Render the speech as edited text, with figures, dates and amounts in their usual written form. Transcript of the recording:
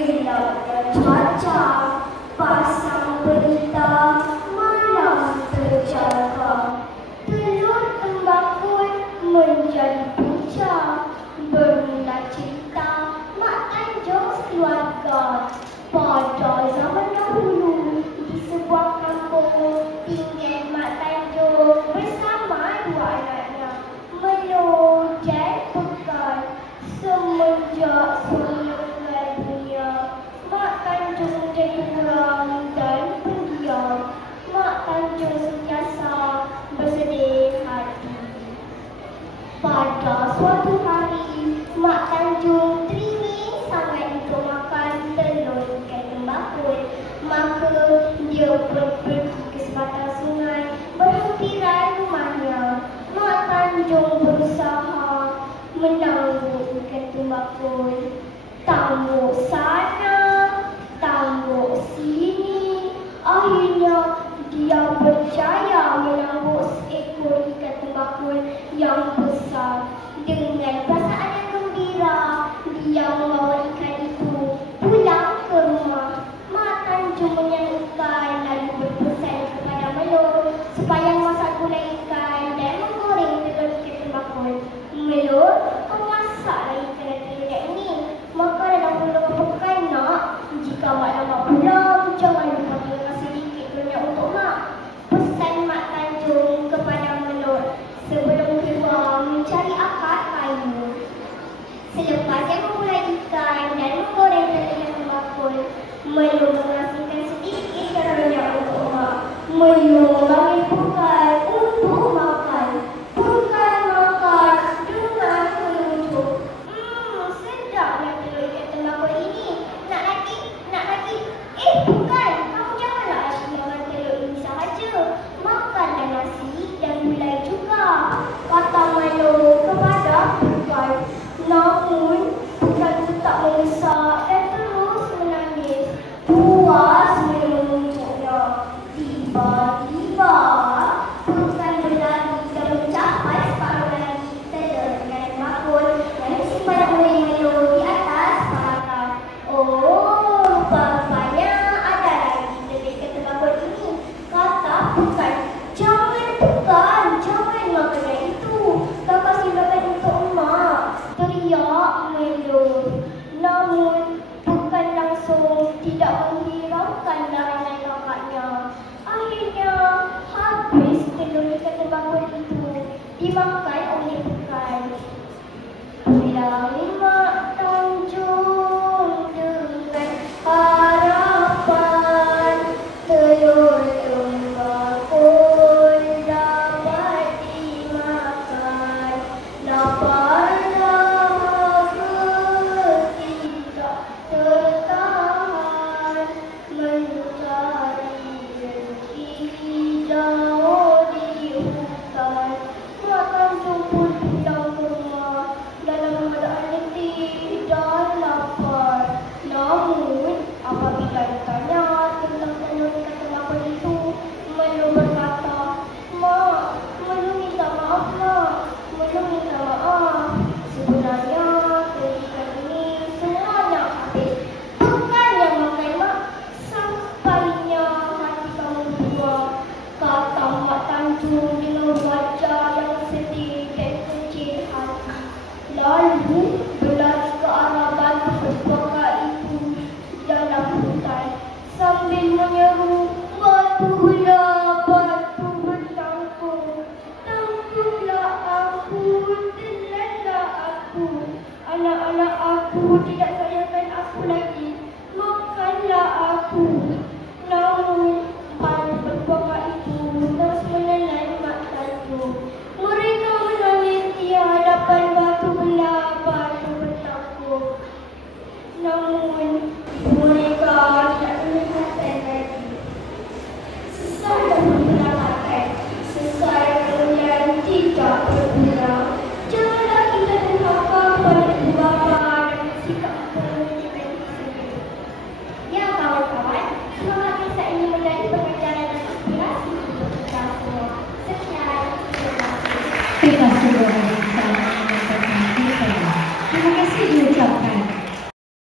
Gelapnya cuaca, pasang berita, malam terjaga. Telur tembakau menjadi punca, bermula cerita Mak Tanjung sekeluarga. Pada zaman dahulu, di sebuah kampung, tinggal Mak Tanjung bersama dua anaknya. Melo dan Pekan. Semenjak meninggal dunia, Mak Tanjung jadi muram dan pendiam. Mak Tanjung sentiasa bersedih hati. Pada suatu hari, Mak Tanjung teringin sangat untuk makan telur ikan tembakau. Maka dia pun pergi ke sebatang sungai berhampiran rumahnya. Mak Tanjung berusaha menangguk ikan tembakau. Tangguk sana, tangguk sini. Akhirnya dia berjaya menangguk seekor ikan tembakau yang besar. Dengan perasaan yang gembira, dia membawa ikan itu pulang ke rumah. Mak Tanjung menyanyikan lalu berpesan kepada Melo supaya masak gulai ikan dan menggoreng telur ikan tembakau. Melo, kau masaklah ikan dan telur ini. Makan dalam pulau Pekan, nak. Jika mak lambat pulang, jangan lupa tinggalkan sedikit minyak untuk mak. Pesan Mak Tanjung kepada Melo sebelum keluar mencari akar kayu. Selepas dia memulai ikan dan menggoreng telur ikan tembakau, Melo mengasingkan sedikit minyak untuk mak. Melo mengambil Pekan untuk makan. Pekan makan dengan menunjuk. Sedapnya telur ikan tembakau ini. Nak lagi, nak lagi. Pekan, kamu janganlah asyik makan telur ini sahaja. Makanlah nasi dan gulai juga, kata Melo kepada Pekan. Namun, Pekan tetap mengesak dan terus menangis. Puas Melo menunjuknya. Tiba-tiba, Pekan berlari dan mencapai separuh lagi telur ikan tembakau yang disimpan oleh Melo di atas paratang. Oh, rupanya ada lagi telur ikan tembakau ini, kata Pekan. Jangan Pekan, jangan makan yang itu. Kakak simpankan untuk emak, teriak Melo. Namun, Pekan langsung tidak menghiraukan larangan kakaknya. Akhirnya, habis telur ikan tembakau itu dimakan oleh Pekan. Pulang